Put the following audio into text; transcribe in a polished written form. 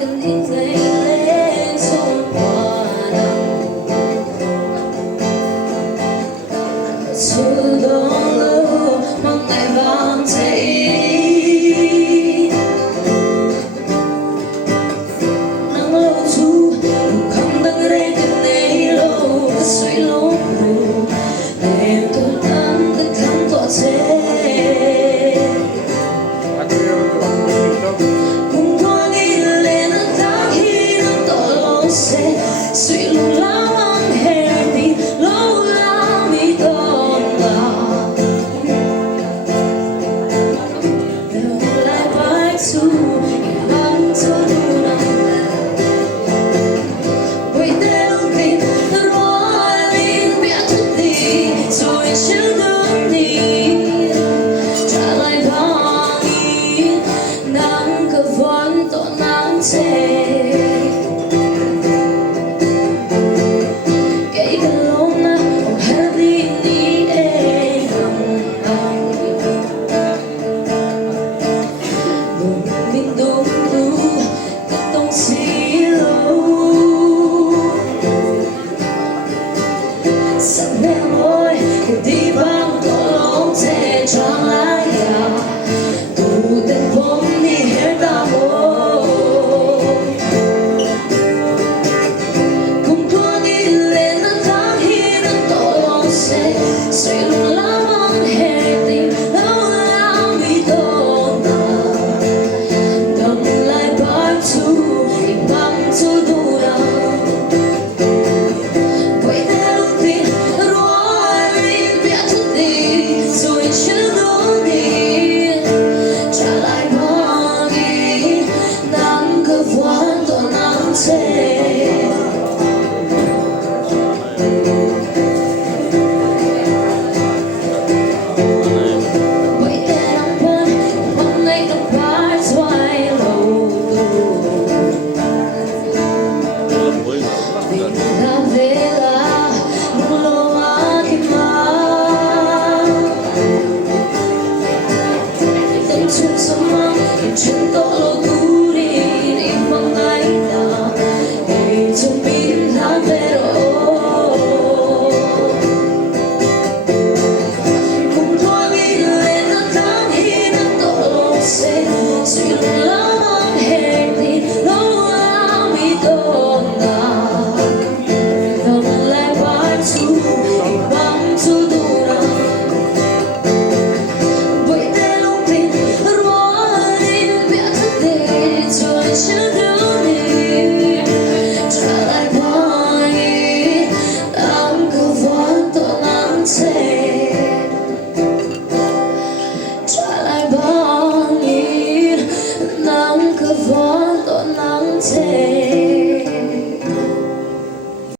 cần in dậy lên rồi qua năm rồi đó lâu mang ngày vàng dậy nắng lâu chú không đang đây từng ngày lâu suy lốp rù để tôi nắng từng tháng tỏa dễ suy lung lang heri lâu la mi donna Damlaipar-Hmangaihzuali quay theo tình rồi lên biết đi rồi chưa đến đi trả lại bao nhiêu nắng cơ vẫn to nắng chê đi bằng tổ lông thế trong lá nhà tụ tên bóng đi hết ta bố cùng thua đi lên nắng tháng hi nắng tổ lông sẽ suy lung lá mong hè tình lâu lao bị đổ nà Damlaipar-Hmangaihzuali bằng tôi đủ đau Chúng tôi curi di Hmangaihzuali e tu min davvero con tua mille tháng hi nắng tổ se suy lung lang heri lâu la mi donna Damlaipar-Hmangaihzuali bằng tu dura với te lòng tin chưa đến đi trả lại bao nhiêu nắng cơ vẫn to nắng chê trả lại bao nhiêu nắng cơ vẫn to nắng chê